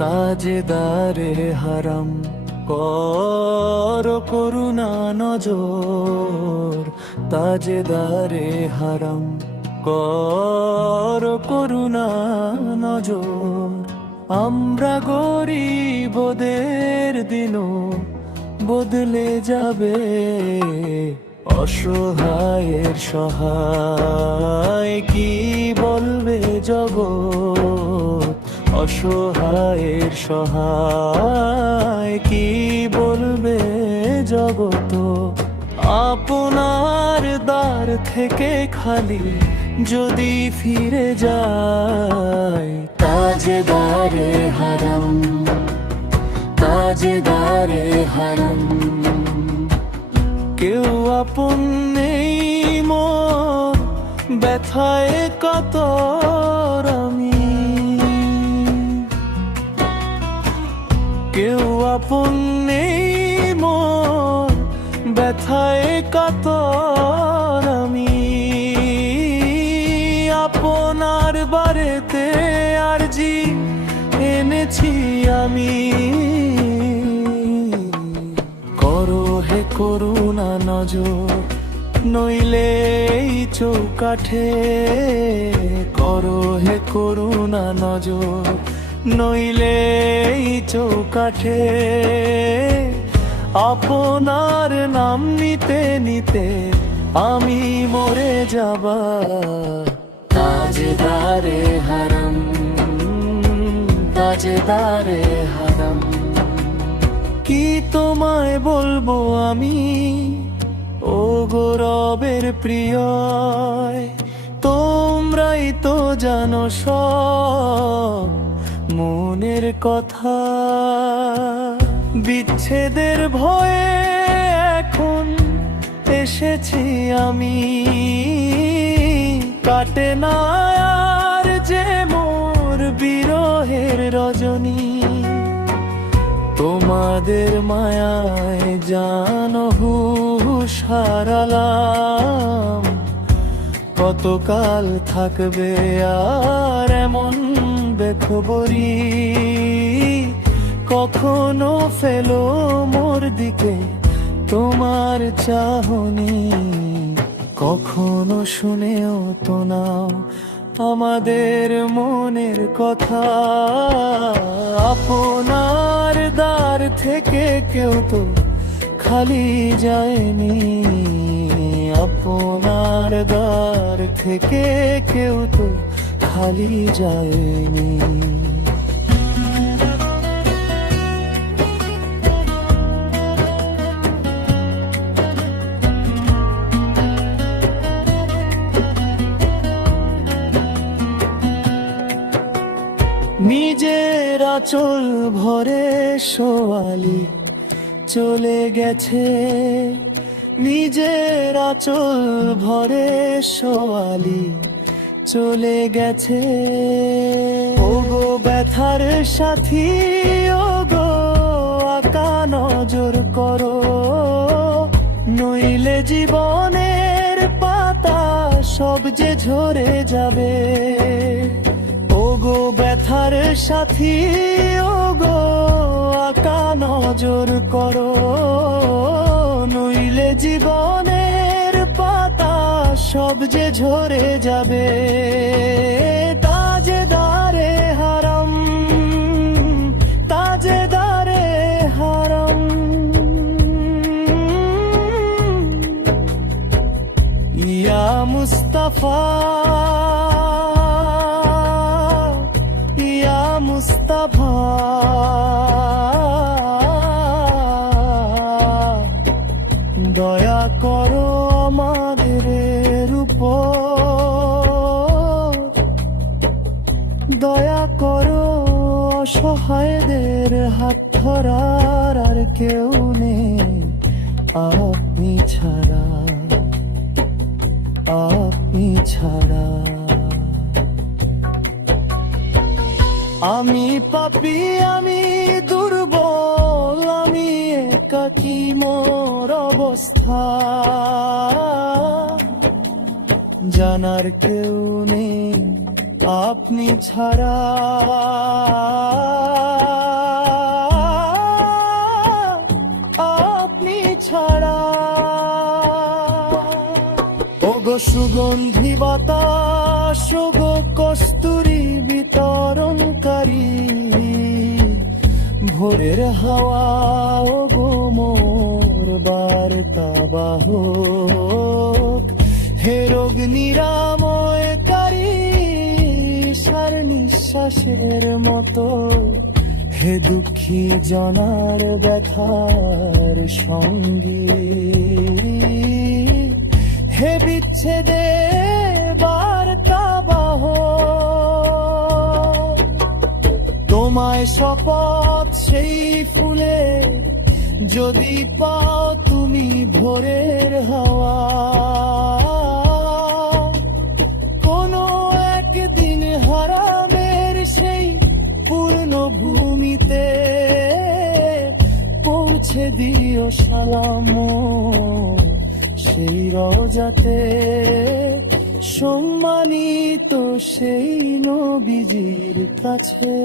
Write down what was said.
তাজেদারে হারাম কর করুণা নজর, তাজেদারে হারাম কর করুণা নজর। আমরা গরিবদের দিনও বদলে যাবে, অসহায়ের সহায় কি বলবে জগৎ, অসহায়ের সহায় কি বলবে জগৎ। আপনার দ্বার থেকে খালি যদি ফিরে যায়, তাজেদারে হারাম, তাজেদারে হারাম। কেউ আপন নেই মোর ব্যথায় কাতর আমি, কেউ আপন নেই মোর ব্যথায় কাতর আমি। আপনার বাড়িতে আরজি এনেছি আমি, করো হে করুণা নজর, নইলে এই চৌকাঠে, করো হে করুণা নজর, নইলে এই চৌকাঠে। আপনার নাম নিতে নিতে আমি মরে যাবা, তাজেদারে হারাম, তাজেদারে হারাম। কি তোমায় বলবো আমি ও গৌরবের প্রিয়, তোমরাই তো জানো সব মনের কথা। বিচ্ছেদের ভয়ে এখন এসেছি আমি, কাটে না আর যে মোর বিরহের রজনী। তোমাদের মায়ায় জানো হুঁশ হারালাম, কতকাল থাকবে আর এমন বেখবরি। কখনো ফেলো মোর দিকে তোমার চাহনি, কখনো শুনেও তো নাও আমাদের মনের কথা। আপনার দ্বার থেকে কেউ তো খালি যায়নি, আপনার দ্বার থেকে কেউ তো খালি যায়নি। নিজের আঁচল ভরে সোয়ালি চলে গেছে, নিজের আঁচল ভরে সোয়ালি চলে গেছে। ওগো ব্যথার সাথী, ওগো আকা নজর করো, নইলে জীবনের পাতা সব যে ঝরে যাবে। ওগো ব্যথার সাথী, ওগো আকা নজর করো, নইলে জীবনের পাতা সব যে ঝরে যাবে। তাজেদারে হারাম, তাজেদারে হারাম। ইয়া মুস্তাফা, ইয়া মুস্তাফা, দয়া করো আমাদের উপর, দয়া করো অসহায়দের হাত ধরার আর কেউ নেই আপনি ছাড়া, আপনি ছাড়া। আমি পাপী, আমি দুর্বল, আমি একাকী মোর অবস্থা, জানার কেউ নেই আপনি ছাড়া। আপনি ছাড়া ওগো সুগন্ধি বাতাস, ওগো কস্তুরী বিতরণকারী, ভোরের হাওয়া ওগো মোর বার্তাবাহক, হে রোগ নিরাময়কারী সার নিঃশ্বাসের মতো, হে দুঃখী জনার ব্যথার সঙ্গী, হে বিচ্ছেদে বার্তাবাহক। তোমায় শপথ সেই ফুলে যদি পাও তুমি ভোরের হাওয়া, কোনো একদিন হারামের সেই পূর্ণ ভূমিতে পৌঁছে দিও সালাম সেই রওজাতে, সম্মানিত সেই নবীজির কাছে।